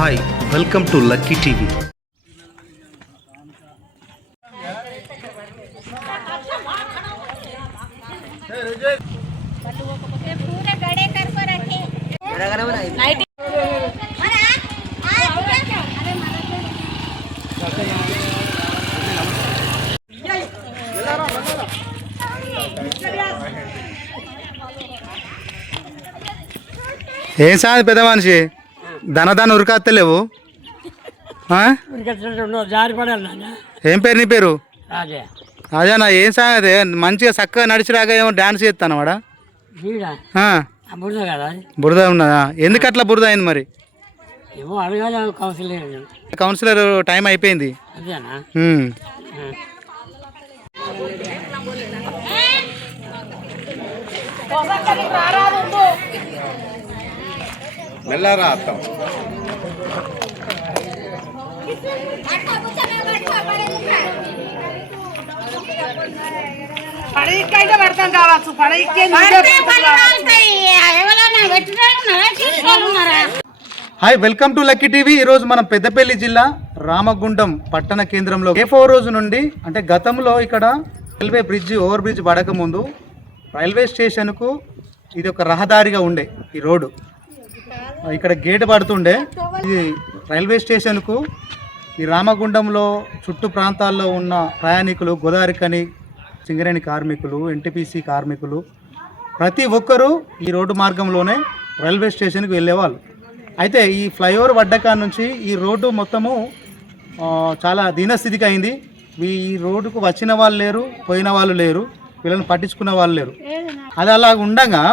Hi, welcome to Lucky TV. ఏం sir పెద్ద మనిషి ధనదాన్ని ఉరికత్తలేవు ఏం పేరు నీ పేరు రాజానా ఏం సాగదే మంచిగా చక్కగా నడిచిరాగా ఏమో డాన్స్ చేస్తాను వాడా బురద ఉన్నదా ఎందుకు అట్లా బురద అయింది మరి కౌన్సిలర్ టైం అయిపోయింది మెల్లరా అత్తం పడైతే పడతాం కావచ్చు hi welcome to lucky TV. ఈరోజు మనం పెద్దపల్లి జిల్లా రామగుండం పట్టణ కేంద్రంలో A4 రోజు నుండి అంటే గతంలో ఇక్కడ రైల్వే బ్రిడ్జ్ ఓవర్ బ్రిడ్జ్ పడక ముందు రైల్వే స్టేషన్కు ఇది ఒక రహదారిగా ఉండే ఈ రోడ్డు. ఇక్కడ గేట్ పడుతుండే. ఇది రైల్వే స్టేషన్కు ఈ రామగుండంలో చుట్టూ ప్రాంతాల్లో ఉన్న ప్రయాణికులు, గోదావరికని సింగరేణి కార్మికులు, NTPC కార్మికులు ప్రతి ఒక్కరూ ఈ రోడ్డు మార్గంలోనే రైల్వే స్టేషన్కి వెళ్ళేవాళ్ళు. అయితే ఈ ఫ్లైఓవర్ పడ్డకా నుంచి ఈ రోడ్డు మొత్తము చాలా దీనస్థితికి అయింది. ఈ రోడ్డుకు వచ్చిన వాళ్ళు లేరు, పోయిన వాళ్ళు లేరు, వీళ్ళని పట్టించుకున్న వాళ్ళు లేరు. అది అలా ఉండగా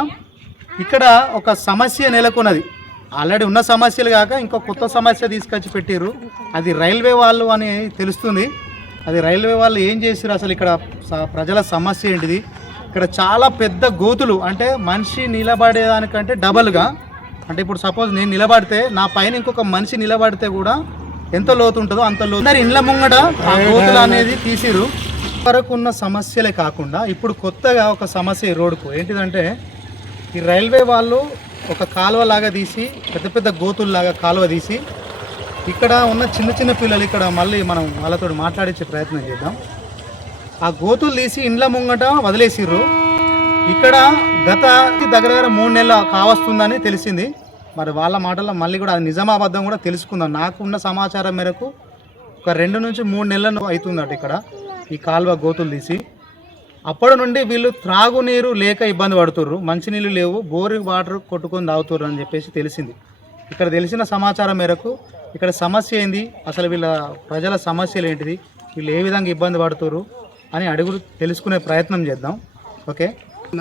ఇక్కడ ఒక సమస్య నెలకొన్నది. ఆల్రెడీ ఉన్న సమస్యలు కాక ఇంకో కొత్త సమస్య తీసుకొచ్చి పెట్టారు. అది రైల్వే వాళ్ళు అని తెలుస్తుంది. అది రైల్వే వాళ్ళు ఏం చేశారు, అసలు ఇక్కడ ప్రజల సమస్య ఏంటిది? ఇక్కడ చాలా పెద్ద గోతులు, అంటే మనిషి నిలబడేదానికంటే డబల్గా, అంటే ఇప్పుడు సపోజ్ నేను నిలబడితే నా పైన ఇంకొక మనిషి నిలబడితే కూడా ఎంత లోతు ఉంటుందో అంత లోతు ఇండ్ల ముంగడ ఆ గోతులు అనేది తీసిరు. వరకు ఉన్న సమస్యలే కాకుండా ఇప్పుడు కొత్తగా ఒక సమస్య ఈ రోడ్డుకు ఏంటిదంటే, ఈ రైల్వే వాళ్ళు ఒక కాలువ లాగా తీసి పెద్ద పెద్ద గోతుల్లాగా కాలువ తీసి ఇక్కడ ఉన్న చిన్న చిన్న పిల్లలు ఇక్కడ మళ్ళీ మనం వాళ్ళతో మాట్లాడించే ప్రయత్నం చేద్దాం. ఆ గోతులు తీసి ఇండ్ల ముంగట వదిలేసిర్రు. ఇక్కడ గత దగ్గర 3 నెలలు కావస్తుందని తెలిసింది. మరి వాళ్ళ మాటల్లో మళ్ళీ కూడా అది నిజామాబాద్ కూడా తెలుసుకుందాం. నాకున్న సమాచారం మేరకు ఒక 2 నుంచి 3 నెలలు అవుతుందట ఇక్కడ ఈ కాలువ గోతులు తీసి. అప్పటి నుండి వీళ్ళు త్రాగునీరు లేక ఇబ్బంది పడుతుర్రు, మంచినీళ్ళు లేవు, బోరింగ్ వాటర్ కొట్టుకొని తాగుతుర్రు అని చెప్పేసి తెలిసింది. ఇక్కడ తెలిసిన సమాచారం మేరకు ఇక్కడ సమస్య ఏంది, అసలు వీళ్ళ ప్రజల సమస్యలు ఏంటిది, వీళ్ళు ఏ విధంగా ఇబ్బంది పడుతుర్రు అని అడుగులు తెలుసుకునే ప్రయత్నం చేద్దాం. ఓకే,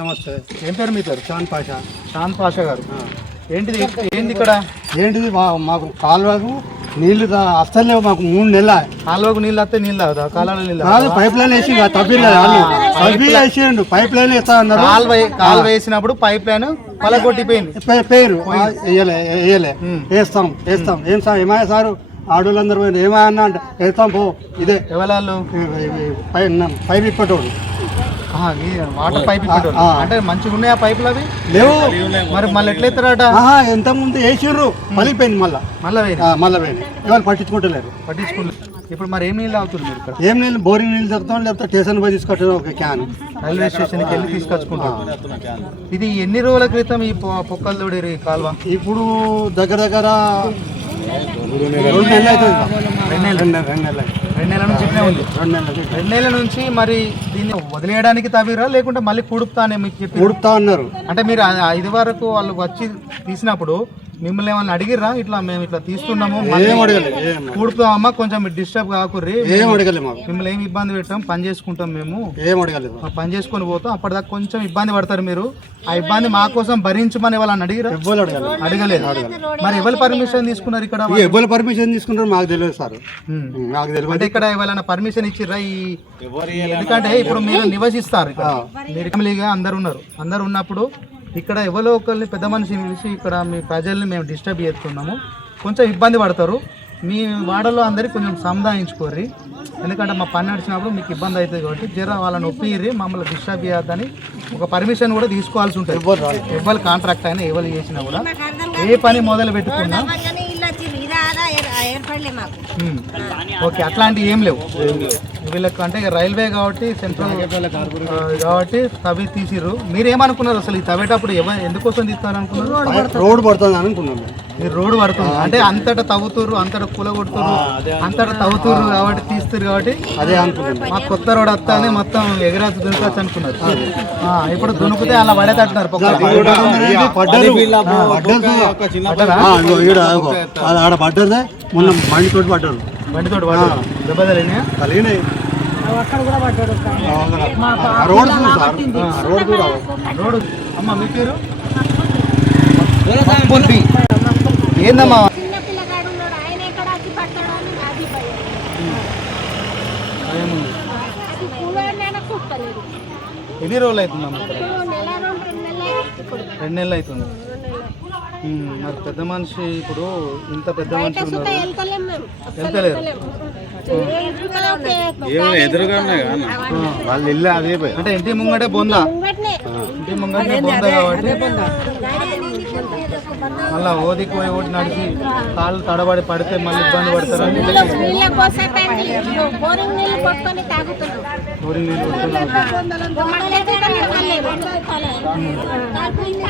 నమస్తే. ఏం పేరు మీ పేరు? షాన్ పాషా గారు. ఏంటిది ఇక్కడ ఏంటిది మాకు కాలువకు నీళ్లు అస్సలు లేవు. మాకు 3 నెలలు కాలువకు నీళ్ళు వస్తే నీళ్ళు అవుతా, కాలువ నీళ్ళు పైప్ లైన్ వేసి వేసిండు. పైప్ లైన్ వేస్తా అన్నారు. కాలువ వేసినప్పుడు పైప్ లైన్ పలగొట్టిపోయింది. పేరు వేయలే. వేస్తాం ఏం సార్ ఏమయ్యా సారు ఆడోళ్ళందరూ ఏమన్నా అంటే వేస్తాం పో. ఇదే ఎవరు పైప్ ఇప్పటోడు వాటర్ పైప్ అంటే మంచిగా ఉన్నాయా పైపులు? అవి లేవు. మరి మళ్ళీ ఎట్లయితారట? ఎంత ముందు వేసిర్రు, పలిపోయింది. మళ్ళీ పోయింది. ఎవరు పట్టించుకుంటలేరు. ఇప్పుడు మరి ఏం నీళ్ళు అవుతుంది మీరు ఇక్కడ? ఏం నీళ్ళు? బోరింగ్ నీళ్ళు దొరుకుతాం, లేకపోతే స్టేషన్ పోయి తీసుకొచ్చారు ఒక క్యాన్. రైల్వే స్టేషన్కి వెళ్ళి తీసుకొచ్చుకుంటాం. ఇది ఎన్ని రోజుల క్రితం ఈ పొక్కలతోడి కాలువ? ఇప్పుడు దగ్గర 2 నెలలు అవుతుంది. 2 నెలల నుంచి ఇట్లే ఉంది. 2 నెలల నుంచి మరి దీన్ని వదిలేయడానికి తవ్విరా లేకుంటే మళ్ళీ కూడుపుతానే మీకు చెప్పి కూడుపుతా అన్నారు. అంటే మీరు ఇది వరకు వాళ్ళు వచ్చి తీసినప్పుడు మిమ్మల్ని ఏమన్నా అడిగిర్రా, ఇట్లా మేము ఇట్లా తీస్తున్నాము కూడుపుతామమ్మా కొంచెం డిస్టర్బ్ కాకుర్రి, మిమ్మల్ని ఏమి ఇబ్బంది పెట్టాం, పని చేసుకుంటాం, మేము పని చేసుకొని పోతాం, అప్పటిదాకా కొంచెం ఇబ్బంది పడతారు మీరు, ఆ ఇబ్బంది మా కోసం భరించమని వాళ్ళని అడిగిరా? అడగలేదు. మరి ఎవరు పర్మిషన్ తీసుకున్నారు ఇక్కడ? ఎవరు పర్మిషన్ తీసుకున్నారు మాకు తెలియదు సార్. నాకు తెలియదు. అంటే ఇక్కడ ఎవరైనా పర్మిషన్ ఇచ్చిర్రా? ఎందుకంటే ఇప్పుడు మీరు నివసిస్తారు ఇక్కడ, ఫ్యామిలీగా అందరు ఉన్నారు. అందరు ఉన్నప్పుడు ఇక్కడ ఎవరో ఒకరిని పెద్ద మనిషిని పిలిచి ఇక్కడ మీ ప్రజల్ని మేము డిస్టర్బ్ చేస్తున్నాము, కొంచెం ఇబ్బంది పడతారు, మీ వాడలో అందరికి కొంచెం సముదాయించుకోర్రి, ఎందుకంటే మా పని నడిచినప్పుడు మీకు ఇబ్బంది అవుతుంది కాబట్టి జర వాళ్ళని ఒప్పిర్రి, మమ్మల్ని డిస్టర్బ్ చేయొద్దని ఒక పర్మిషన్ కూడా తీసుకోవాల్సి ఉంటుంది. ఎవరు కాంట్రాక్ట్ అయినా ఎవరు చేసినా కూడా ఏ పని మొదలు పెట్టుకున్నా ఏర్పడలే మాకు. ఓకే, అట్లాంటివి ఏం లేవు వీళ్ళకి. అంటే రైల్వే కాబట్టి సెంట్రల్ కాబట్టి తవ్వి తీసిర్రు. మీరేమనుకున్నారు అసలు ఈ తవ్వేటప్పుడు ఎందుకోసం తీస్తారు అనుకున్నారు? రోడ్ పడుతుంది అనుకున్నాం. మీరు రోడ్డు పడుతుంది అంటే అంతటా తవ్వుతుర్రు, అంతటా కూలగొడుతుర్రు, అంతటా తవ్వుతుర్రు కాబట్టి తీస్తారు కాబట్టి అదే అనుకున్నాం. మాకు కొత్త రోడ్ వస్తానే మొత్తం ఎగరాజు దునకొచ్చు అనుకున్నారు. ఇప్పుడు దునుకుతే అలా పడేటట్టున్నారు. ఆడ పడ్డదే మొన్న బండితోటి పడ్డారు. బండితోటి పడ్డారు. దెబ్బ కలిగినాయి. రోడ్డు అమ్మ మీ పేరు ఏందమ్మా? చిన్న పిల్లగాడు ఉన్నాడు, ఆయన ఎక్కడ వచ్చి పట్టాడు అని అది భయం. అది కూలైనా కుట్టలేదు. ఎన్ని రోజులు అవుతుందమ్మా? ఇప్పుడు నెల 2 నెలలు 2 నెలలు అవుతుంది. మరి పెద్ద మనిషి ఇప్పుడు ఇంత పెద్ద మనిషి ఉన్నారు, వెళ్తలేరు. వాళ్ళు ఇల్లు అదే అంటే ఇంటి ముంగటే బొంద, ఇంటి ముంగటే బొంద కాబట్టి మళ్ళీ ఓదికి పోయి ఓటి నడిచి కాళ్ళు తడబడి పడితే మళ్ళీ ఇబ్బంది పడతారని బోరింగ్ నీళ్ళు కొట్టుకొని తాగుతున్నాం. ఊరికి నీళ్ళు కొడుతున్నారు.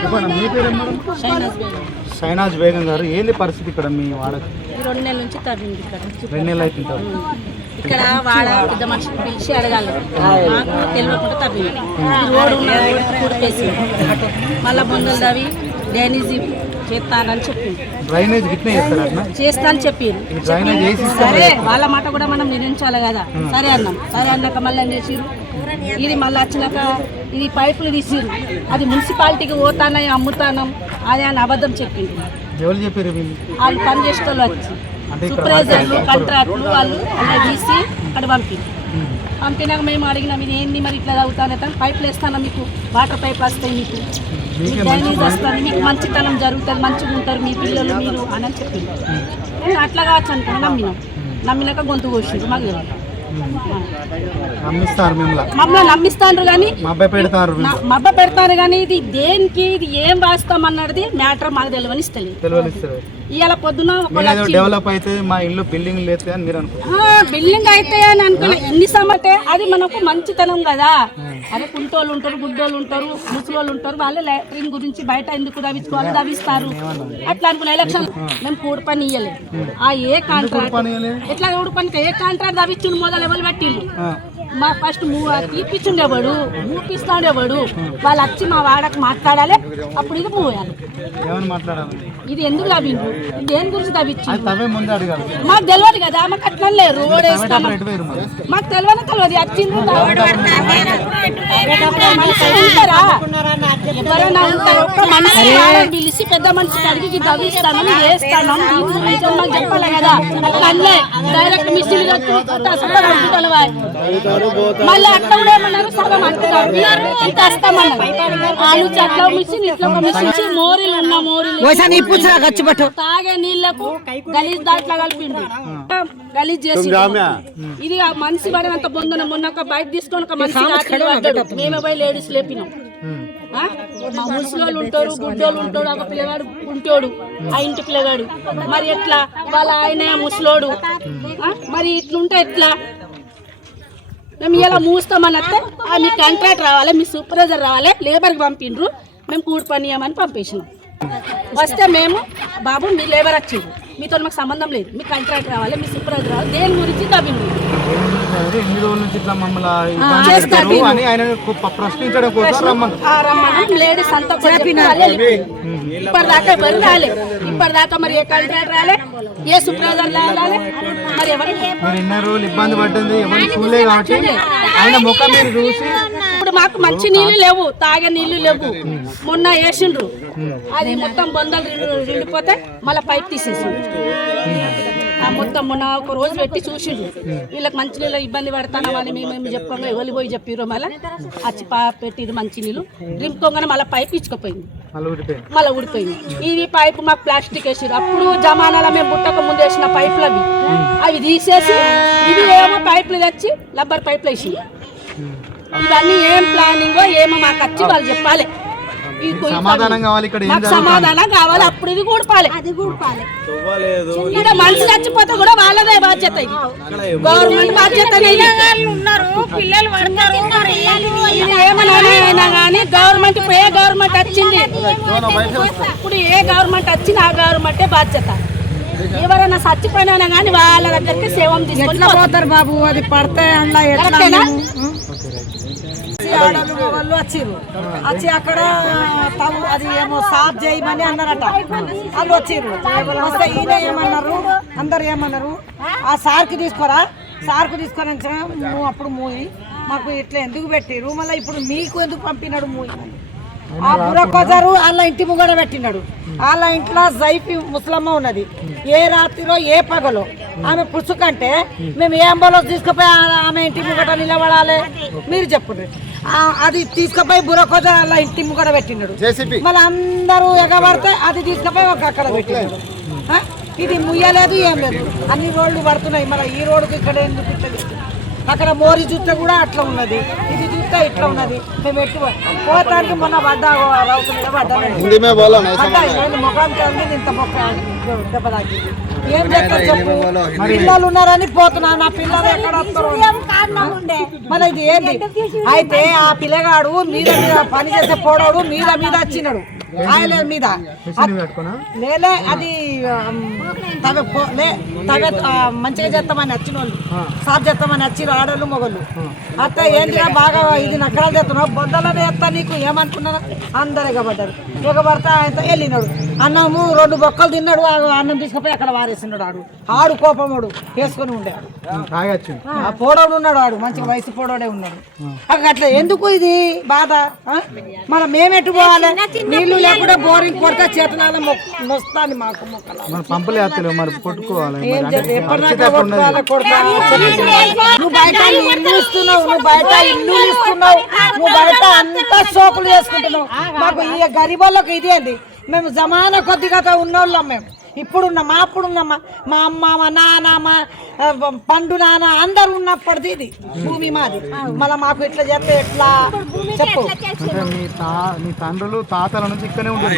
చెప్పండి మీ పేరు షైనాజ్ బేగం గారు. ఏంది పరిస్థితి ఇక్కడ మీ వాడకి? 2 నెలల నుంచి తవ్వింది ఇక్కడ. 2 నెలలు అవుతుంటారు. ఇక్కడ వాడ పెద్ద మనిషిని పిలిచి అడగాలి, మాకు తెలియకుండా తవ్వింది. రోడ్డు కూడిపేసి మళ్ళీ బొందలు తవ్వి డ్రైనేజీ చేస్తానని చెప్పింది. డ్రైనేజ్ గిట్నే చేస్తారు అట్లా? చేస్తా అని చెప్పింది. డ్రైనేజ్ చేసి సరే వాళ్ళ మాట కూడా మనం నిర్ణయించాలి కదా. సరే అన్నాం. సరే అన్నాక మళ్ళీ ఏం చేసిరు, ఇది మళ్ళీ వచ్చినాక ఇది పైపులు తీసిరు, అది మున్సిపాలిటీకి పోతానని అమ్ముతానం అదే అని అబద్ధం చెప్పింది. ఎవరు చెప్పారు? వాళ్ళు పని చేసే వాళ్ళు వచ్చి సూపర్వైజర్లు కాంట్రాక్టులు వాళ్ళు అలా తీసి అక్కడ పంపినాక మేము అడిగినాం, ఇది ఏంది మరి ఇట్లా తాగుతానే పైపులు వేస్తాను, మీకు వాటర్ పైప్ వస్తాయి, మీకు డ్రైనేజ్ వస్తుంది, మీకు మంచితనం జరుగుతుంది, మంచిగా ఉంటారు మీ పిల్లలు మీరు అని చెప్పింది. అట్లా కావచ్చు అనుకుని నమ్మినాక గొంతు కోసిండ్రు. మాకు నమ్మిస్తారు, మమ్మల్ని నమ్మిస్తాను కానీ మబ్బ పెడతారు కానీ ఇది దేనికి, ఇది ఏం రాస్తామన్నది మ్యాటర్ మాకు తెలియనిస్తలేదు. ఇవాళ పొద్దున డెవలప్ అయితే మా ఇల్లు బిల్డింగ్ లేదు అని మీరు అనుకుంటున్నారు. బిల్డింగ్ అయితే అని అనుకున్నా ఎన్ని సమటే అది మనకు మంచితనం కదా. అదే కుంటోళ్ళు ఉంటారు, గుడ్డోళ్ళు ఉంటారు, ముసలోళ్ళు ఉంటారు, వాళ్ళు లాట్రిన్ గురించి బయట ఎందుకు దవించుకోవాలి, దవిస్తారు అట్లా అనుకున్న. ఎలక్షన్ మేము కూడి పని ఇయ్యలేదు. ఆ ఏ కాంట్రాక్ట్ ఎట్లా కూడి పని ఏ కాంట్రాక్ట్ దవించుండు మొదలు ఎవరు పట్టిండు. మా ఫస్ట్ తీపిచ్చుండేవాడు, మూపిస్తాడేవాడు, వాళ్ళు వచ్చి మా వాడకు మాట్లాడాలి, అప్పుడు ఇది మూవ్ అయ్యాలి. ఇది ఎందుకు తవ్విండు, దేని గురించి తవ్వించు మాకు తెలియదు కదా. మాకు అట్లా లేదు, రోడ్ వేస్తాం మాకు తెలియదు వచ్చింది. ఉంటారా ఎవరైనా ఉంటారు, ఒక్క మనిషి పిలిచి పెద్ద మనిషికి అడిగి తవ్విస్తాను వేస్తాను మాకు చెప్పాలి కదా. అట్లా అల్లే డైరెక్ట్ మిషన్ మళ్ళీ అట్లా కూడా ఏమన్నారు, సగం అంటున్నారు ఇంత వస్తామన్నారు. ఆలు చెట్ల మిషన్ ఇట్లా మిషన్ మోరీలు ఉన్న మోరీలు తాగే నీళ్లకు గలీజ్ దాంట్లో కలిపిండు, గలీజ్ చేసి ఇది మనిషి పడినంత పొందిన. మొన్న ఒక బైక్ తీసుకొని ఒక మనిషి మేమే పోయి లేడీస్ లేపినాం. మా ముసలోళ్ళు ఉంటారు, గుడ్డోళ్ళు ఉంటాడు, ఒక పిల్లగాడు గుంటోడు, ఆ ఇంటి పిల్లగాడు. మరి ఎట్లా వాళ్ళ ఆయన ముసలోడు, మరి ఇట్లుంటే ఎట్లా? మేము ఇలా మూస్తామని వస్తే మీ కాంట్రాక్ట్ రావాలి, మీ సూపర్వైజర్ రావాలి, లేబర్కి పంపిండ్రు, మేము కూడి పని చేయమని పంపేసినాం. వస్తే మేము బాబు మీ లేబర్ వచ్చిండ్రు, మీతో మాకు సంబంధం లేదు, మీ కాంట్రాక్ట్ రావాలి, మీ సూపర్వైజర్ రావాలి, దేని గురించి తవ్విండ్రు రమ్మని లేడీస్ అంతా ఇప్పటిదాకా ఎవరు రాలే. ఇప్పటిదాకా మరి ఏ కాంట్రాక్ట్ రాలే, ఏ సూపర్వైజర్ రావాలి, మరి ఎవరు ఇబ్బంది పడ్డది ఇప్పుడు మాకు మంచి నీళ్లు లేవు, తాగే నీళ్లు లేవు. మొన్న వేసిండ్రు, అది మొత్తం బొందలు నిండిపోతే మళ్ళీ పైప్ తీసేసిండ్రు. మొత్తం మొన్న ఒక రోజు పెట్టి చూసిండ్రు, వీళ్ళకి మంచి నీళ్ళు ఇబ్బంది పడతాను అని మేమేమి చెప్పాము, ఎవరు పోయి చెప్పిర్రు. మళ్ళీ వచ్చి పెట్టిరు మంచి నీళ్ళు రింపుకోగానే మళ్ళీ పైప్ ఇచ్చుకుపోయింది, మళ్ళీ ఊడిపోయింది. ఇది పైపు మాకు ప్లాస్టిక్ వేసిరు. అప్పుడు జమానాలో మేము పుట్టక ముందు వేసిన పైపులు అవి తీసేసి ఇవి ఏమో పైపులు తెచ్చి రబ్బర్ పైపులు వేసి, ఇవన్నీ ఏం ప్లానింగో ఏమో మాకు వచ్చి వాళ్ళు చెప్పాలి. సమాధానం కావాలి. ఇక్కడ ఏం మాకు సమాధానం కావాలి. అప్పుడు ఇది కూడపాలి. ఇక్కడ మనిషి చచ్చిపోతే కూడా వాళ్ళదే బాధ్యత. ఇది గవర్నమెంట్ బాధ్యత. ఉన్నారు పిల్లలు పడతారు ఏమైనా కానీ గవర్నమెంట్ ఇప్పుడు ఏ గవర్నమెంట్ వచ్చింది, ఇప్పుడు ఏ గవర్నమెంట్ వచ్చింది ఆ గవర్నమెంటే బాధ్యత. ఎవరైనా చచ్చిపోయినా కానీ వాళ్ళ దగ్గరికి సేవం తీసుకొని పోతారు బాబు. అది పడితే అందులో ఆడలు వాళ్ళు వచ్చిర్రు. వచ్చి అక్కడ అది ఏమో సాఫ్ చేయమని అన్నారట. వాళ్ళు వచ్చిర్రు. వస్తే ఈయన ఏమన్నారు, అందరు ఏమన్నారు, ఆ సార్కి తీసుకోరా, సార్కు తీసుకొని నువ్వు అప్పుడు మూయి మాకు ఇట్లా ఎందుకు పెట్టిరు, మళ్ళీ ఇప్పుడు మీకు ఎందుకు పంపినాడు మూయి అని. ఆ బుర్రకొజారు వాళ్ళ ఇంటి ముంగడ పెట్టినాడు. వాళ్ళ ఇంట్లో జైఫీ ముసలమ్మ ఉన్నది. ఏ రాత్రిలో ఏ పగలో ఆమె పుచ్చుకంటే మేము ఏ అంబులెన్స్ తీసుకుపోయి ఆమె ఇంటి ముంగట నిలబడాలి మీరు చెప్పండి. అది తీసుకుపోయి బుర్రకొజారు వాళ్ళ ఇంటి ముంగడ పెట్టినాడు. మళ్ళీ అందరూ ఎగబడితే అది తీసుకుపోయి ఒక అక్కడ పెట్టినాడు. ఇది ముయ్యలేదు ఏం లేదు. అన్ని రోడ్లు పడుతున్నాయి. మళ్ళీ ఈ రోడ్డుకి ఇక్కడ ఎందుకు ఇట్లా, అక్కడ మోరి జుట్ట కూడా అట్లా ఉన్నది, ఇది జుట్ట ఇట్లా ఉన్నది. మేము ఎట్టు పోతానికి మొన్న పడ్డా ముఖానికి ఇంత మొక్క దెబ్బ తాకింది. ఏం చేస్తారు చెప్పు. పిల్లలు ఉన్నారని పోతున్నా. నా పిల్లలు ఎక్కడ వస్తారు మళ్ళీ ఇది ఏంటి. అయితే ఆ పిల్లగాడు మీద మీద పని చేసే పోడాడు మీద మీద వచ్చినాడు ఆయన మీద. లేలే అది మంచిగా చేస్తామని వచ్చిన వాళ్ళు, సాఫ్ చేస్తామని వచ్చిన ఆడోళ్ళు మొగళ్ళు. అత్త ఏంటిగా బాగా ఇది నక్కరాలు చేస్తున్నావు, బొద్దలని ఎత్తా నీకు ఏమనుకున్నారా. అందరు ఎగబడ్డారు. ఎగబడితే ఆయన వెళ్ళినాడు. అన్నము 2 బొక్కలు తిన్నాడు. అన్నం తీసుకుపోయి అక్కడ వారేసినాడు. ఆడు కోపముడు వేసుకొని ఉండేవాడు. ఆ పోడోడు ఉన్నాడు. ఆడు మంచిగా వయసు పోడోడే ఉన్నాడు. అట్లా ఎందుకు ఇది బాధ. మనం మేమెట్టు పోవాలి. నీళ్లు లేకుండా బోరింగ్ కొడితే చేతుల నొస్తాను మాకు మొక్కలు. నువ్వు బయట ఇల్లు ఇస్తున్నావు, నువ్వు బయట ఇల్లు ఇస్తున్నావు, నువ్వు బయట అంతా సోకులు చేసుకుంటున్నావు. మాకు ఈ గరీబోళ్ళకి ఇది ఏంది. మేము జమానా కొద్దిగా ఉన్నోళ్ళం. మేము ఇప్పుడున్నామా అప్పుడున్నామా, మా అమ్మ మా నాన్న మా పండు నాన్న అందరు ఉన్నప్పటిది ఇది భూమి మాది. మళ్ళీ మాకు ఇట్లా చేస్తే ఎట్లా చెప్పు. మీ తండ్రులు తాతల నుంచి ఇక్కడే ఉంటారు.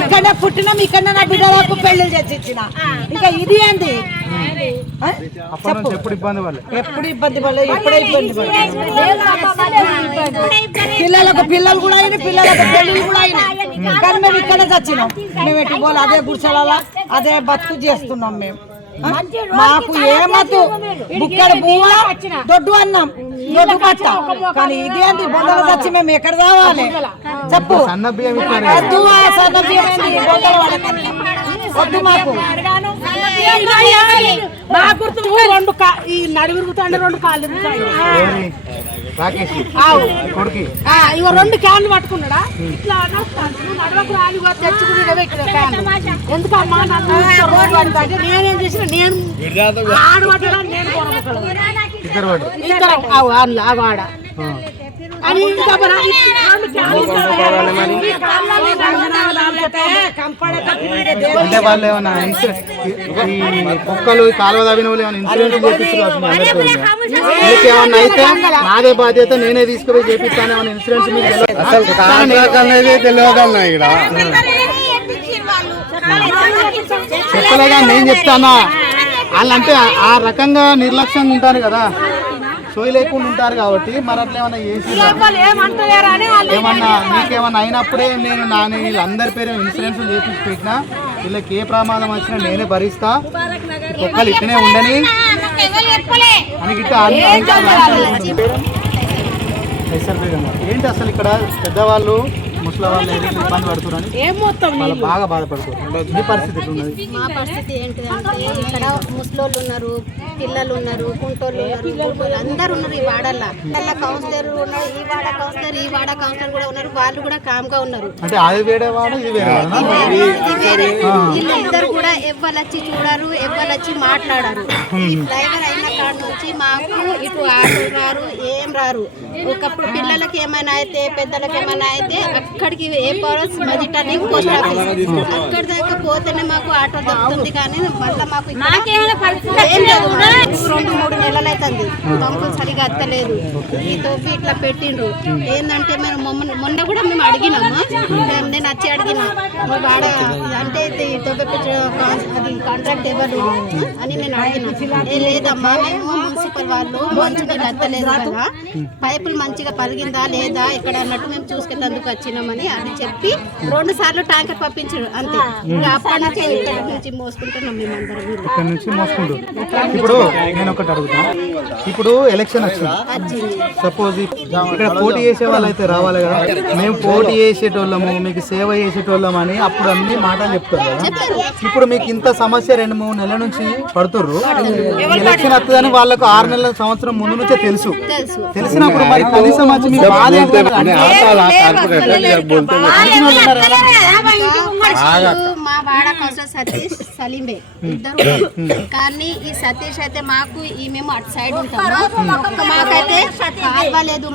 ఇక్కడే పుట్టినాం. ఇక్కడనే నా బిడ్డలకు పెళ్లి చేసి ఇచ్చిన. ఇంకా ఇది ఏంది. ఎప్పుడు ఇబ్బంది పడలేదు. ఎప్పుడు ఇబ్బంది పడలేదు. ఎప్పుడే ఇబ్బంది పడలేదు. పిల్లలకు పిల్లలు కూడా అయినాయి, పిల్లలకు పెళ్లి కూడా అయినాయి. కానీ మేము ఇక్కడే చచ్చినాం. మేము ఎటు పోలే. అదే గుడిసెల అదే బతుకు చేస్తున్నాం మేము. మాకు ఏమద్దు. బుక్కడు పువ్వ దొడ్డు అన్నాం, దొడ్డు పట్ట. కానీ ఇది ఏంటి బొందలు చచ్చి మేము ఎక్కడ రావాలి చెప్పు. వద్దు సన్న బియ్యం ఏంది బొందలు వద్దు మాకు. ఈ నడి విరుగుతాండి 2 కాళ్ళు ఇవ 2 క్యాన్లు పట్టుకున్నాడా. ఇట్లా నడవకు రాని తెచ్చుకుని ఎందుకమ్మా నన్ను నేనేం చేసిన. నేను ఆడబడ్డా నేను ఆడ అని అంటే వాళ్ళు ఏమన్నా కుక్కలు కాలువ తవ్విన వాళ్ళు ఏమైనా ఇన్సూరెన్స్ ఏమన్నా అయితే నాదే బాధ్యత, నేనే తీసుకుపోయి చేపిస్తాను. ఏమన్నా ఇన్సూరెన్స్ చెప్పలేగా నేను చెప్తానా. వాళ్ళంటే ఆ రకంగా నిర్లక్ష్యంగా ఉంటారు కదా, సోయి లేకుండా ఉంటారు కాబట్టి. మరి అట్లా ఏమన్నా చేసి ఏమన్నా మీకేమన్నా అయినప్పుడే నేను వీళ్ళందరి పేరు ఇన్సూరెన్స్ చేపించి పెట్టినా. వీళ్ళకి ఏ ప్రమాదం వచ్చినా నేనే భరిస్తా. ఒక్కరు ఇక్కడే ఉండని ఏంటి అసలు ఇక్కడ పెద్దవాళ్ళు ముసలి వాళ్ళు ఇబ్బంది పడుతున్నారు, బాగా బాధపడుతున్నారు. మీ పరిస్థితి ఎట్లున్నది? మా పరిస్థితి ఏంటిదంటే ఇక్కడ ముసలోళ్ళు ఉన్నారు, పిల్లలు ఉన్నారు, కుంటోళ్ళు ఉన్నారు, అందరు ఉన్నారు. ఈ వాడల్లో కౌన్సిలర్ ఉన్నారు. ఈ వాడ కౌన్సిలర్, ఈ వాడ కౌన్సిలర్ కూడా ఉన్నారు. వాళ్ళు కూడా కామ్గా ఉన్నారు. అంటే అది వేరే వాడు ఇది వేరే వీళ్ళిద్దరు కూడా ఎవ్వరొచ్చి చూడరు, ఎవ్వరొచ్చి మాట్లాడరు. డ్రైవర్ అయిన కాడ నుంచి మాకు ఇటు ఆటో రారు, ఏం రారు. ఒకప్పుడు పిల్లలకి ఏమైనా అయితే పెద్దలకి ఏమైనా అయితే అక్కడ అక్కడికి ఏ పవర్స్ మది టర్నింగ్ పోస్ట్ ఆఫీస్ అక్కడ దాకా పోతేనే మాకు ఆటో దొరుకుతుంది కానీ మళ్ళీ మాకు ఏం లేదు. 2-3 నెలలు అవుతుంది పంపులు సరిగా అత్తలేదు. ఈ తోపి ఇట్లా పెట్టిండ్రు. ఏంటంటే మేము మొన్న కూడా మేము అడిగినాము. నేను వచ్చి అడిగిన మా వాడ అంటే ఈ తోపి అది కాంట్రాక్ట్ ఎవరు అని నేను అడిగిన. లేదమ్మా మేము మున్సిపల్ వాళ్ళు మంచినీళ్ళు అత్తలేదు కదా, పైపులు మంచిగా పలిగిందా లేదా ఇక్కడ అన్నట్టు మేము చూసుకెళ్ళేందుకు వచ్చినామని అని చెప్పి 2 సార్లు ట్యాంకర్ పంపించారు అంతే. అప్పటి నుంచి ఇక్కడ నుంచి మోసుకుంటున్నాం మేమందరం. ఇక్కడ నుంచి మోసుకుంటూ ఇప్పుడు నేను ఒకటి అడుగుతా. ఇప్పుడు ఎలక్షన్ వచ్చింది, సపోజ్ ఇక్కడ పోటీ చేసే వాళ్ళు అయితే రావాలి కదా. మేము పోటీ చేసేటోళ్ళము, మీకు సేవ చేసేటోళ్ళం అని అప్పుడు అన్ని మాటలు చెప్తారు కదా. ఇప్పుడు మీకు ఇంత సమస్య 2-3 నెలల నుంచి పడుతుర్రు. ఎలక్షన్ వస్తుందని వాళ్ళకు 6 నెలల సంవత్సరం ముందు నుంచే తెలుసు. తెలిసినప్పుడు మరి కనీసం వచ్చి మీ బాధ మా వాడ కౌన్సిలర్ సతీష్ సలీంబే ఇద్దరు. కానీ ఈ సతీష్ అయితే మాకు మేము అటు సైడ్ ఉంటాము. మాకైతే కావాలేదు,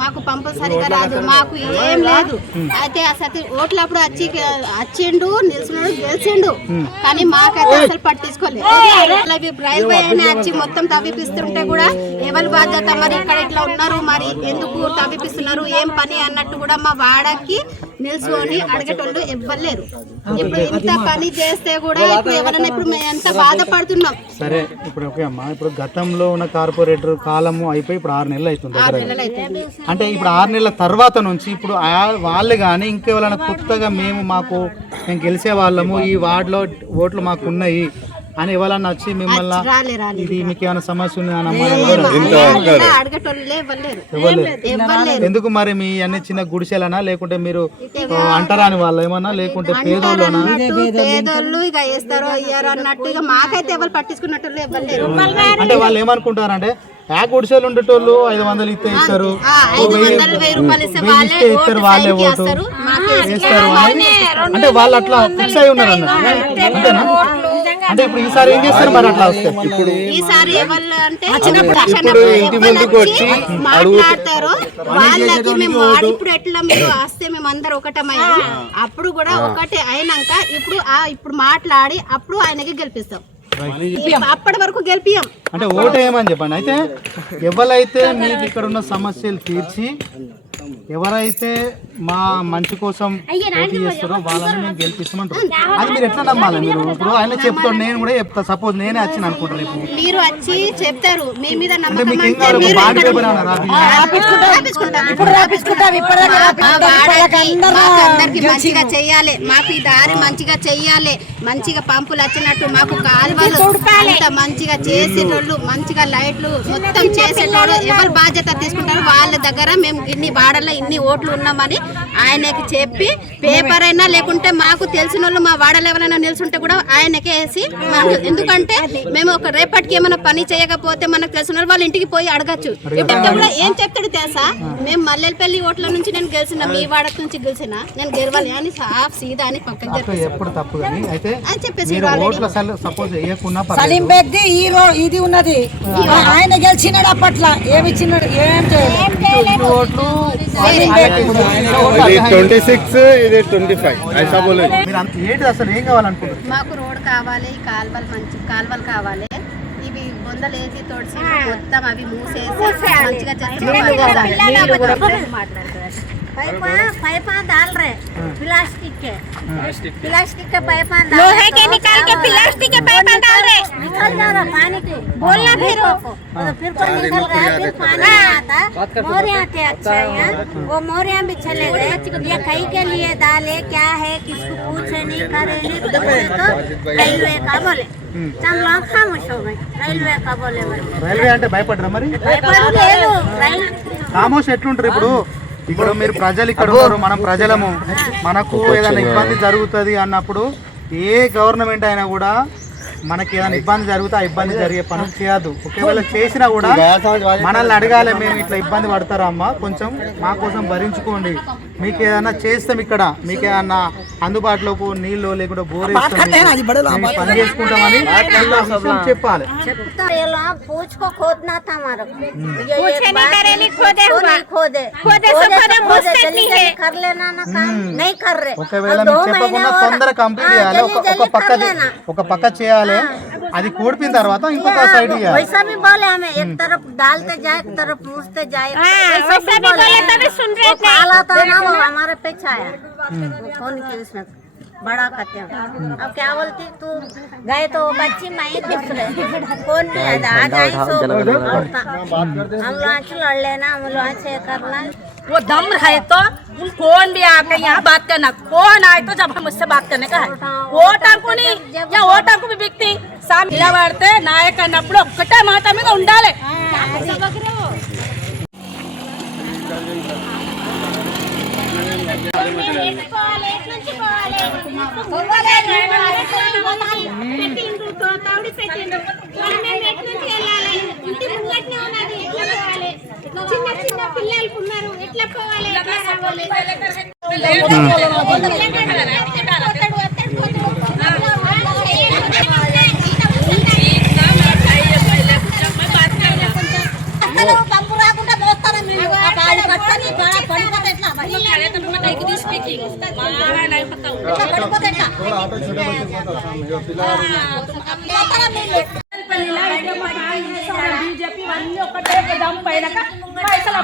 మాకు పంపులు సరిగా రాదు, మాకు ఏం లేదు. అయితే ఆ సతీష్ ఓట్లప్పుడు వచ్చిండు, నిల్చున్నాడు, గెలిచిండు. కానీ మాకైతే అసలు పట్టించుకోలేదు. రైల్వే అయినా వచ్చి మొత్తం తవ్విపిస్తుంటే కూడా ఎవరి బాధ్యత, మరి ఇక్కడ ఇట్లా ఉన్నారు, మరి ఎందుకు తవ్విపిస్తున్నారు, ఏం పని అన్నట్టు కూడా మా వాడకి నిల్చుకొని అడిగేటోళ్ళు ఇవ్వలేరు. ఇప్పుడు ఇంత పని చేస్తే కూడా ఇప్పుడు ఎవరైనా ఇప్పుడు మేము ఎంత బాధపడుతున్నాం. సరే ఇప్పుడు ఓకే అమ్మా, ఇప్పుడు గతంలో ఉన్న కార్పొరేటర్ కాలము అయిపోయి ఇప్పుడు 6 నెలలు అవుతుంది. అంటే ఇప్పుడు 6 నెలల తర్వాత నుంచి ఇప్పుడు వాళ్ళు కానీ ఇంకెవరైనా కొత్తగా మేము గెలిచే వాళ్ళము, ఈ వార్డులో ఓట్లు మాకు ఉన్నాయి అని ఎవరన్నా వచ్చి మిమ్మల్ని ఇది మీకు ఏమైనా సమస్య ఉంది ఎందుకు మరి మీ అన్ని చిన్న గుడిసెలనా లేకుంటే మీరు అంటరాని వాళ్ళు ఏమన్నా లేకుంటే పేదోళ్ళనా? పేదోళ్ళు ఇక వేస్తారో అయ్యారో అన్నట్టు ఇక మాకైతే ఎవరు పట్టించుకున్నట్టు ఇవ్వలేరు. అంటే వాళ్ళు ఏమనుకుంటారంటే గుడిసెలు ఉండేటోళ్ళు 500 ఇస్తే ఇస్తారు, 1000 రూపాయలు ఇస్తారు, వాళ్ళే ఓటు వేస్తారు అని అంటే వాళ్ళు అట్లా ఫిక్స్ అయి ఉన్నారు అన్నట్టు. అంతేనా? అంటే ఇప్పుడు ఈసారి ఏం చేస్తారు మరి అట్లా వస్తే? ఇప్పుడు ఈసారి ఇంటి ముందుకు వచ్చి మాట్లాడతారు వాళ్ళకి మేము ఇప్పుడు ఎట్లా మీరు వస్తే మేము అందరు ఒకటమయ్యా అప్పుడు కూడా ఒకటే అయినాక ఇప్పుడు మాట్లాడి అప్పుడు ఆయనకి గెలిపిస్తాం. అప్పటి వరకు గెలిపియం అంటే ఓటు ఏమని చెప్పండి. అయితే ఎవరైతే మీకు ఇక్కడ ఉన్న సమస్యలు తీర్చి ఎవరైతే మా మంచి కోసం పోటీ చేస్తారో వాళ్ళని మేము గెలిపిస్తామంటారు. అది మీరు ఎట్లా నమ్మాలి? మీరు ఇప్పుడు ఆయన చెప్తాడు, నేను కూడా చెప్తా. సపోజ్ నేనే వచ్చి అనుకుంటాను, రేపు మీరు వచ్చి చెప్తారు మీ మీద మంచిగా చెయ్యాలి, మాకు ఈ దారి మంచిగా చెయ్యాలి, మంచిగా పంపులు వచ్చినట్టు మాకు కాలువలు మంచిగా చేసేటోళ్ళు, మంచిగా లైట్లు మొత్తం చేసేటోళ్ళు ఎవరు బాధ్యత తీసుకుంటారో వాళ్ళ దగ్గర మేము ఇన్ని వాడల్లో ఇన్ని ఓట్లు ఉన్నామని ఆయనకి చెప్పి పేపర్ అయినా లేకుంటే మాకు తెలిసిన వాళ్ళు మా వాడలో ఎవరైనా నిల్చుంటే కూడా ఆయనకే వేసి, ఎందుకంటే మేము ఒక రేపటికి ఏమైనా పని చేయకపోతే మనకు తెలిసిన వాళ్ళ ఇంటికి పోయి అడగచ్చు. ఇప్పుడు కూడా ఏం చెప్తాడు తెలుసా, మేము మల్లెలపల్లి ఓట్ల నుంచి నేను గెలిచిన, మీ వాడక నుంచి గెలిచిన, నేను గెలవాలి అని సాఫ్ సీదా అని పక్కన చెప్పేసి ఇది ఉన్నది. ఆయన గెలిచినాడు అప్పట్లో ఏమి ఇచ్చినాడు, ఏం చేయలేదు. 26 ఇది 25 అసలు ఏం కావాలనుకుంటున్నారు? మాకు రోడ్ కావాలి, మంచి కాలువలు కావాలి. ఇవి బొందలు వేసి తోడిసి మొత్తం అవి మూసేసి మంచిగా पाइप डाल रहे प्लास्टिक के पाइप लोहे के निकाल के प्लास्टिक के पाइप डाल रहे, निकल जा रहा पानी को बोलना फिर कोई निकल गया, फिर पानी आता मोरियां थे। अच्छा है वो मोरियां भी चले गए। ये कहीं के लिए डाले क्या है किसको पूछे नहीं करे नहीं तो रेलवे का बोले खामोश हो गए। రైల్వే का बोले రైల్వే అంటే భయపడరా? మరి ఖామోష్ ఎట్లుంటారు? ఇప్పుడు మీరు ప్రజలు ఇక్కడ ఉన్నారు, మనం ప్రజలము, మనకు ఏదైనా ఇబ్బంది జరుగుతుంది అన్నప్పుడు ఏ గవర్నమెంట్ అయినా కూడా మనకి ఏదైనా ఇబ్బంది జరిగితే ఆ ఇబ్బంది జరిగే పనులు చేయదు. ఒకవేళ చేసినా కూడా మనల్ని అడగాలి, మేము ఇట్లా ఇబ్బంది పడతారా అమ్మ, కొంచెం మా కోసం భరించుకోండి, మీకు ఏదైనా చేస్తాం ఇక్కడ, మీకు ఏదన్నా అందుబాటులో నీళ్ళు లేకుండా బోర్ వేస్తాం, పని చేసుకుంటామని విషయం చెప్పాలి. पूछ को खोदना था हमारा, कर लेना ना काम नहीं कर रहे. ఒకవేళ మీకు చెప్పకుండా తొందర కంప్లీట్ చేయాలి, ఒక పక్క చేయాలి, అది కూడిపోయిన తర్వాత ఇంకొక సైడ్ చేయాలి. वैसा भी बोले हमें, एक तरफ डालते जाए एक तरफ पूछते जाए, वैसा भी बोले तभी सुन रहे थे. काला था ना वो हमारे पे छाया, फोन की उसमें बड़ा करते हैं. अब क्या बोलती तू गए तो बच्ची मैं दूसरे कौन भी आ जाए सो हम लोग से लड़ लेना, हम लोग से करना. वो दम है तो कौन भी आके यहाँ बात करना, कौन आए तो जब हम उससे बात करने का है. ఓటాకు या ఓటాకు भी వ్యక్తి సామి నిలబడితే నాయక అన్నప్పుడు ఒక్కటే మాట మీద ఉండాలి. చిన్న చిన్న పిల్లలు ఉన్నారు, ఎట్లా పోవాలి, పంపు రాకుండా పోతారా మీరు? బీజేపీ అన్ని ఒకటే దమ్ పైన పైసలు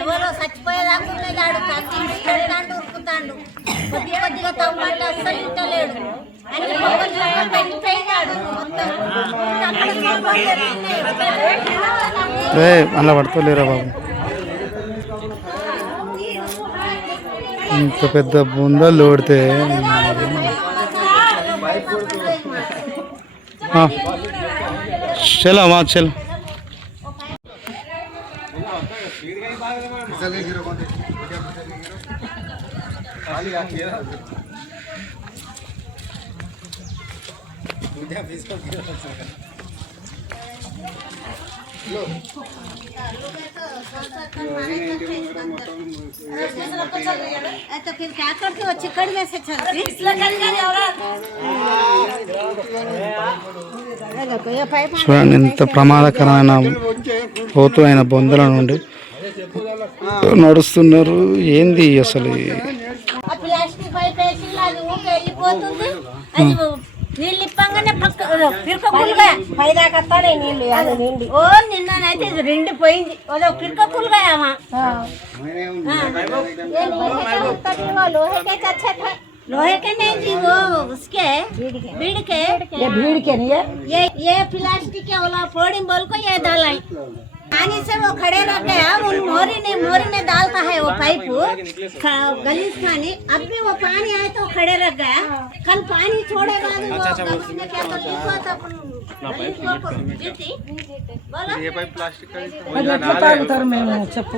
ఎవరో చచ్చిపోయేదాకుంటాడు, చచ్చిపోతాడు, ఉరుకుతాడు, కొద్ది కొద్దిగా తమ్ముడు అస్సలు ఇంటలేడు అని పెట్టిపోయినాడు అలా పడుకోలేరా బాబు, ఇంత పెద్ద బుందలు ఓడితే చలో మా చలో. तो फिर क्या करते हो, चिकन में से चलती చూడండి ఎంత ప్రమాదకరమైన పోతూ అయిన బొందల నుండి నడుస్తున్నారు. ఏంది అసలు ప్లాస్టిక్ పైప్ వేసి అది ఊకే వెళ్ళిపోతుంది, అది నీళ్ళు ఇప్పంగానే పిరకకులుగా పైదాకత్తానే నీళ్ళు అది నిండి. ఓ నిన్ననైతే ఇది రెండిపోయింది, అదో పిరకకులుగా लोहे के अच्छे थे, लोहे के नहीं जी, वो उसके बीड़ के नहीं है, ये प्लास्टिक के वाला फोड़ी बोल को ये डालाई पानी से वो खड़े रह गया. उन मोरी ने डालता है वो पाइप गलीज पानी, अब भी वो पानी आए तो खड़े रह गया. कल पानी छोड़ेगा तो वो गलीज में क्या तो लीक हुआ था ये पाइप प्लास्टिक का చెప్పు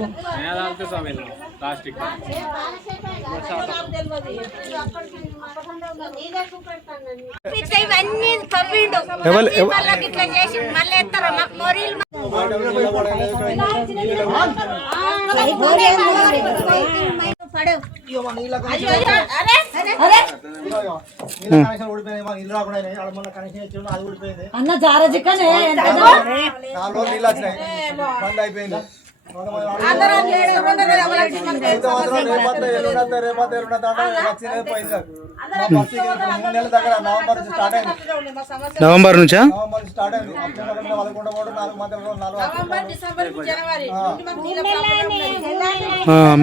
ఇవన్నీ తవ్విండు ఇట్లా చేసి మళ్ళీ ఎత్తారు మొరీలు. అన్న జారజిక్కనే అయిపోయింది. నవంబర్ నుంచా?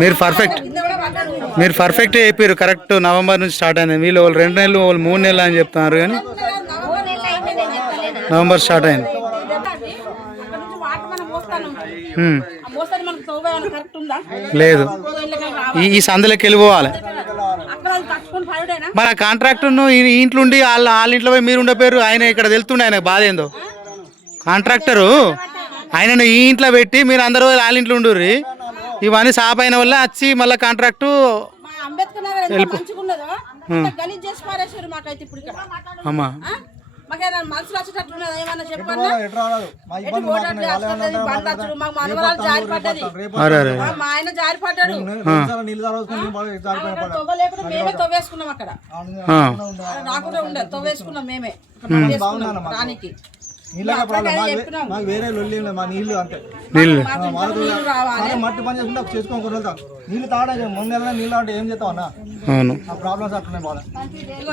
మీరు పర్ఫెక్ట్ చెప్పారు, కరెక్ట్ నవంబర్ నుంచి స్టార్ట్ అయింది. వీళ్ళు 2 నెలలు 3 నెలలు అని చెప్తున్నారు, కానీ నవంబర్ స్టార్ట్ అయింది. లేదు, ఈ సందులోకి వెళ్ళిపోవాలి. మరి ఆ కాంట్రాక్టర్ను ఈ ఇంట్లో ఉండి వాళ్ళ ఇంట్లో పోయి మీరు ఉండపోయారు. ఆయన ఇక్కడ వెళ్తుండే, ఆయన బాధ ఏందో. కాంట్రాక్టరు ఆయనను ఈ ఇంట్లో పెట్టి మీరు అందరూ వాళ్ళ ఇంట్లో ఉండుర్రి, ఇవన్నీ సాప్ అయిన వల్ల వచ్చి మళ్ళీ కాంట్రాక్టు గలీజ్ చేసి పారేసారు మాకైతే ఇప్పుడు ఇక్కడ అమ్మా మాకేనా మనసులు వచ్చేటట్లున్నదా ఏమన్నా చెప్పన్నా మాకు మనవరాలు జారిపడ్డది మా ఆయన జారిపడ్డాడు తవ్వలేకుండా మేమే తవ్వేసుకున్నాం అక్కడ రాకుండా ఉండే తవ్వేసుకున్నాం మేమే రానికి వేరే మా నీళ్లు అంతే మట్టి పని చేసుకుంటే చేసుకోకుండా నీళ్ళు తాగడానికి 3 నెలల నీళ్ళు అంటే ఏం చేస్తావు అన్న ఆ ప్రాబ్లమ్స్ అట్లనే బాగా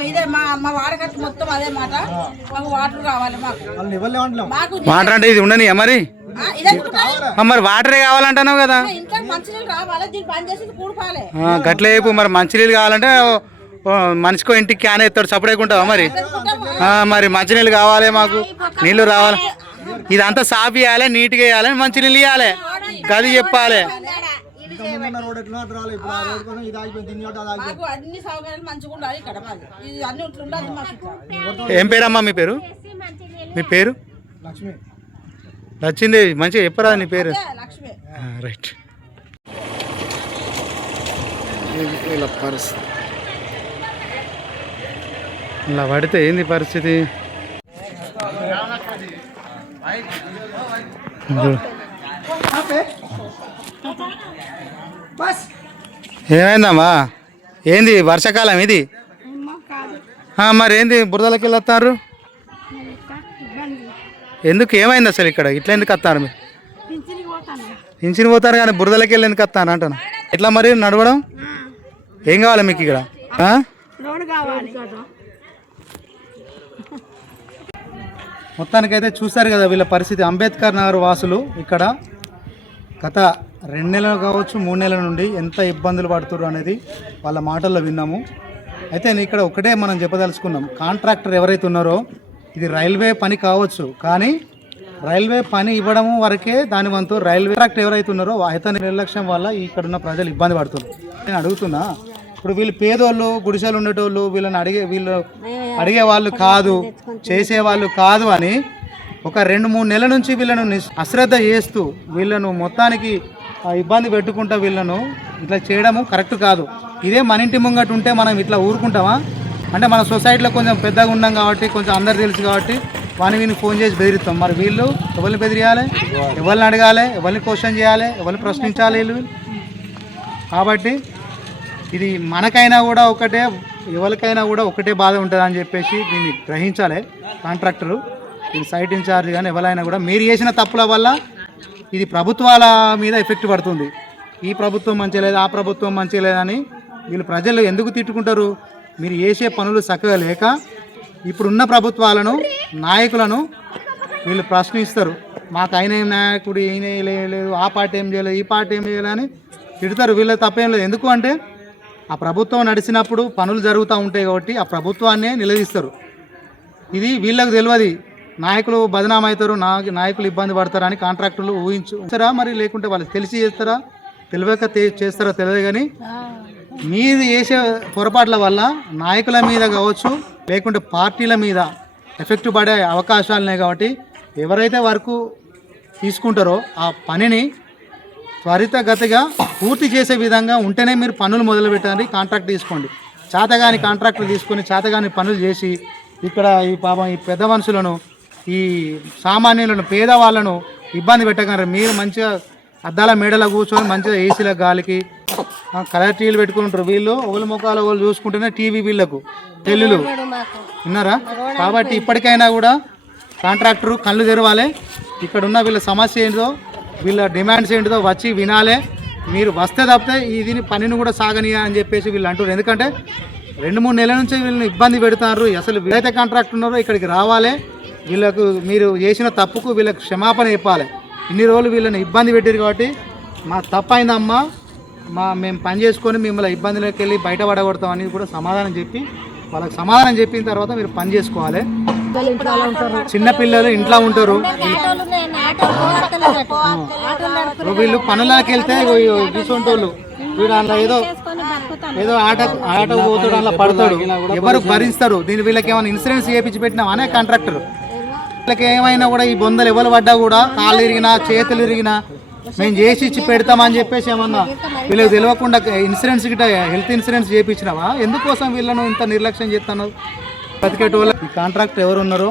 ఇదే మా వాడకట్టు మొత్తం అదే మాట మాకు వాటర్ కావాలి మాకు వాళ్ళు ఇవ్వలే అంటున్నాం వాటర్ అంటే ఇది ఉండని మరి మరి వాటరే కావాలంటున్నావు కదా ఇంకా మంచినీళ్ళు రావాలి దీన్ని పని చేసి కూడుకోవాలి గట్ల వైపు మరి మంచినీళ్ళు కావాలంటే మనిషికో ఇంటికి క్యాన్ ఎత్తాడు సపరేట్గా మరి మరి మంచినీళ్ళు కావాలి మాకు నీళ్లు రావాలి ఇదంతా సాఫ్ చేయాలి నీట్గా వేయాలి మంచినీళ్ళు ఇవ్వాలి గది చెప్పాలి ఏం పేరమ్మా మీ పేరు లక్ష్మీదేవి మంచిగా చెప్పరా నీ పేరు రైట్ ఇలా పరిస్థితి ఇలా పడితే ఏంది పరిస్థితి ఏమైందమ్మా ఏంది వర్షాకాలం ఇది మరి ఏంది బురదలకి వెళ్ళి వస్తారు ఎందుకు ఏమైంది అసలు ఇక్కడ ఇట్లా ఎందుకు వస్తారు మీరు పింఛన్ పోతారు కానీ బురదలకి వెళ్ళి ఎందుకు వస్తారు అంటాను ఎట్లా మరి నడవడం ఏం కావాలి మీకు ఇక్కడ మొత్తానికైతే చూస్తారు కదా వీళ్ళ పరిస్థితి. అంబేద్కర్ నగర్ వాసులు ఇక్కడ గత 2 నెలలు కావచ్చు 3 నెలల నుండి ఎంత ఇబ్బందులు పడుతున్నారు అనేది వాళ్ళ మాటల్లో విన్నాము. అయితే ఇక్కడ ఒకటే మనం చెప్పదలుచుకున్నాం, కాంట్రాక్టర్ ఎవరైతే ఉన్నారో ఇది రైల్వే పని కావచ్చు, కానీ రైల్వే పని ఇవ్వడం వరకే దాని వంతు. రైల్వే కాంట్రాక్టర్ ఎవరైతే ఉన్నారో అతని నిర్లక్ష్యం వల్ల ఇక్కడ ఉన్న ప్రజలు ఇబ్బంది పడుతున్నారు. నేను అడుగుతున్నా, ఇప్పుడు వీళ్ళు పేదోళ్ళు గుడిసెలు ఉండేటోళ్ళు వీళ్ళని అడిగే వాళ్ళు కాదు, చేసేవాళ్ళు కాదు అని ఒక 2-3 నెలల నుంచి వీళ్ళను అశ్రద్ధ చేస్తూ వీళ్ళను మొత్తానికి ఇబ్బంది పెట్టుకుంటా వీళ్ళను ఇట్లా చేయడము కరెక్ట్ కాదు. ఇదే మన ఇంటి ముంగట ఉంటే మనం ఇట్లా ఊరుకుంటామా? అంటే మన సొసైటీలో కొంచెం పెద్దగా ఉన్నాం కాబట్టి, కొంచెం అందరు తెలుసు కాబట్టి వీళ్ళని ఫోన్ చేసి బెదిరిస్తాం. మరి వీళ్ళు ఎవరిని బెదిరియాలి, ఎవరిని అడగాలి, ఎవరిని క్వశ్చన్ చేయాలి, ఎవరిని ప్రశ్నించాలి వీళ్ళు. కాబట్టి ఇది మనకైనా కూడా ఒకటే, ఎవరికైనా కూడా ఒకటే బాధ ఉంటుంది అని చెప్పేసి దీన్ని గ్రహించాలి కాంట్రాక్టరు, ఇది సైట్ ఇన్ఛార్జ్ కానీ ఎవరైనా కూడా. మీరు చేసిన తప్పుల వల్ల ఇది ప్రభుత్వాల మీద ఎఫెక్ట్ పడుతుంది. ఈ ప్రభుత్వం మంచి లేదు, ఆ ప్రభుత్వం మంచి లేదని వీళ్ళు ప్రజలు ఎందుకు తిట్టుకుంటారు? మీరు చేసే పనులు చక్కగా లేక ఇప్పుడున్న ప్రభుత్వాలను, నాయకులను వీళ్ళు ప్రశ్నిస్తారు. మాకు ఆయన ఏం నాయకుడు, ఈయన లేదు, ఆ పార్టీ ఏం చేయలేదు, ఈ పార్టీ ఏం చేయలేదు అని తిడతారు. వీళ్ళ తప్పేం లేదు. ఎందుకు అంటే ఆ ప్రభుత్వం నడిచినప్పుడు పనులు జరుగుతూ ఉంటాయి కాబట్టి ఆ ప్రభుత్వాన్నే నిలదీస్తారు. ఇది వీళ్ళకు తెలియదు, నాయకులు బదనాం అవుతారు, నాయకులు ఇబ్బంది పడతారని కాంట్రాక్టర్లు ఊహించారా మరి, లేకుంటే వాళ్ళు తెలిసి చేస్తారా, తెలియక చేస్తారా తెలియదు. కానీ మీరు చేసే పొరపాట్ల వల్ల నాయకుల మీద కావచ్చు, లేకుంటే పార్టీల మీద ఎఫెక్ట్ పడే అవకాశాలున్నాయి. కాబట్టి ఎవరైతే వర్క్ తీసుకుంటారో ఆ పనిని త్వరితగతిగా పూర్తి చేసే విధంగా ఉంటేనే మీరు పనులు మొదలు పెట్టండి. కాంట్రాక్ట్ తీసుకోండి. చేతగాని కాంట్రాక్టులు తీసుకొని చేతగాని పనులు చేసి ఇక్కడ ఈ పాపం ఈ పెద్ద మనుషులను, ఈ సామాన్యులను, పేదవాళ్ళను ఇబ్బంది పెట్టగలరు. మీరు మంచిగా అద్దాల మేడలో కూర్చొని మంచిగా ఏసీల గాలికి కలర్ టీవీలు పెట్టుకుంటారు. వీళ్ళు ఒకళ్ళ ముఖాలు ఒకళ్ళు చూసుకుంటేనే టీవీ వీళ్ళకు తెల్లులు విన్నారా? కాబట్టి ఇప్పటికైనా కూడా కాంట్రాక్టరు కళ్ళు తెరవాలి. ఇక్కడ ఉన్న వీళ్ళ సమస్య ఏంటో, వీళ్ళ డిమాండ్స్ ఏంటిదో వచ్చి వినాలే. మీరు వస్తే తప్పితే ఇది పనిని కూడా సాగనియా అని చెప్పేసి వీళ్ళు అంటారు. ఎందుకంటే 2-3 నెలల నుంచి వీళ్ళని ఇబ్బంది పెడుతున్నారు. అసలు వీళ్ళైతే కాంట్రాక్టర్ ఉన్నారో ఇక్కడికి రావాలి, వీళ్ళకు మీరు చేసిన తప్పుకు వీళ్ళకి క్షమాపణ చెప్పాలి. ఇన్ని రోజులు వీళ్ళని ఇబ్బంది పెట్టారు కాబట్టి మా తప్పైందమ్మా, మేము పని చేసుకొని మిమ్మల్ని ఇబ్బందిలోకి వెళ్ళి బయట పడగొడతామని కూడా సమాధానం చెప్పి, వాళ్ళకి సమాధానం చెప్పిన తర్వాత మీరు పని చేసుకోవాలి. చిన్నపిల్లలు ఇంట్లో ఉంటారు, వీళ్ళు పనులకి వెళ్తే కూర్చుంటోళ్ళు వీడు అలా ఏదో ఆట పోతాడు, అలా పడతాడు, ఎవరు భరిస్తారు దీన్ని? వీళ్ళకి ఏమైనా ఇన్సూరెన్స్ చేయించి పెట్టినా అనే కాంట్రాక్టర్ వీళ్ళకి ఏమైనా కూడా ఈ బొందలు ఎవరు పడ్డా కూడా కాళ్ళు ఇరిగినా, చేతులు ఇరిగినా, మేము చేసి ఇచ్చి పెడతామని చెప్పేసి ఏమన్నా వీళ్ళకి తెలియకుండా ఇన్సూరెన్స్ గిట్ట హెల్త్ ఇన్సూరెన్స్ చేయించినావా? ఎందుకోసం వీళ్ళను ఇంత నిర్లక్ష్యం చేస్తున్నారు? బతికేటోళ్ళ ఈ కాంట్రాక్ట్ ఎవరు ఉన్నారో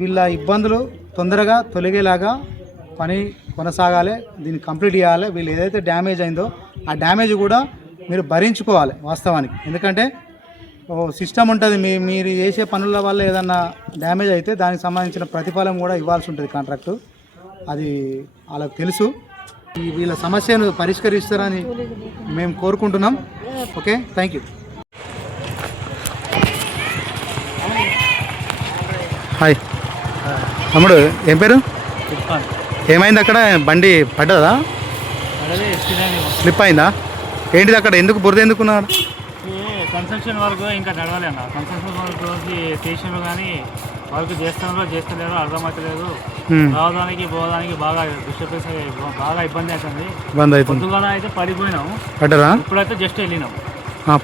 వీళ్ళ ఇబ్బందులు తొందరగా తొలగేలాగా పని కొనసాగాలి, దీన్ని కంప్లీట్ చేయాలి. వీళ్ళు ఏదైతే డ్యామేజ్ అయిందో ఆ డ్యామేజ్ కూడా మీరు భరించుకోవాలి వాస్తవానికి. ఎందుకంటే సిస్టమ్ ఉంటుంది, మీరు చేసే పనుల వల్ల ఏదన్నా డ్యామేజ్ అయితే దానికి సంబంధించిన ప్రతిఫలం కూడా ఇవ్వాల్సి ఉంటుంది కాంట్రాక్టు. అది వాళ్ళకి తెలుసు. వీళ్ళ సమస్యను పరిష్కరిస్తారని మేము కోరుకుంటున్నాం. Okay, thank you. హాయ్ తమ్ముడు, ఏం పేరు? ఏమైంది అక్కడ? బండి పడ్డదా? స్లిప్ అయిందా? ఏంటిది అక్కడ? ఎందుకు బురద ఎందుకున్నారు? కన్స్ట్రక్షన్ వర్క్ ఇంకా నడవాలి అన్న. కన్స్ట్రక్షన్ వర్క్ స్టేషన్లు కానీ వర్క్ చేస్తలేరు, అర్థమవుతలేదు. రావడానికి పోవడానికి బాగా డిస్టర్బెన్స్, బాగా ఇబ్బంది అవుతుంది. పొద్దుగాల అయితే పడిపోయినాము, పడ్డరా? ఇప్పుడైతే జస్ట్ వెళ్ళినాము.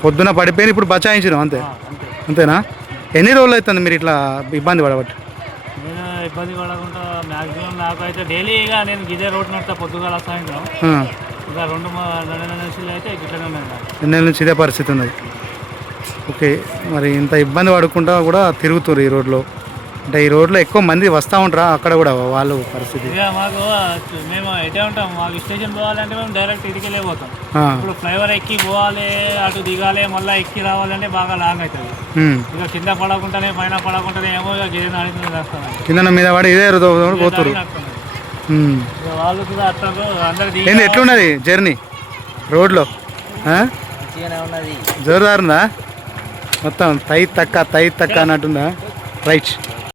పొద్దున పడిపోయిన ఇప్పుడు బచాయించినాం అంతే. అంతేనా? ఎన్ని రోజులు అవుతుంది మీరు ఇట్లా ఇబ్బంది పడబట్టి? నేను ఇబ్బంది పడకుండా మ్యాక్సిమం నాకు అయితే డైలీగా నేను గిదే రోడ్ నడుతా పొద్దుగాల సాయంత్రం. ఇంకా 2 నెలల నుంచి అయితే గిట్లనే ఉన్నాయి. 2 నెలల నుంచి ఇదే పరిస్థితి ఉన్నది. ఓకే, మరి ఇంత ఇబ్బంది పడకుండా కూడా తిరుగుతారు ఈ రోడ్లో. అంటే ఈ రోడ్లో ఎక్కువ మంది వస్తూ ఉంటారా? అక్కడ కూడా వాళ్ళు పరిస్థితి ఇక మాకు మేము ఎటే ఉంటాం, మాకు స్టేషన్ పోవాలంటే మేము డైరెక్ట్ ఇదికెళ్ళే పోతాం. ఇప్పుడు ఫ్లైఓవర్ ఎక్కి పోవాలి, అటు దిగాలి, మళ్ళీ ఎక్కి రావాలంటే బాగా లాంగ్ అవుతుంది. ఇక కింద పడకుండానే పైన పడకుండానే ఏమో ఇక గిరి నడుస్తుంది వస్తాం, కింద మీద పడి ఇదే పోతారు. వాళ్ళు కూడా వస్తారు అందరు. ఎట్లున్నది జర్నీ రోడ్లో? జోరుదారుందా? మొత్తం తై తక్క అన్నట్టుందా? రైట్.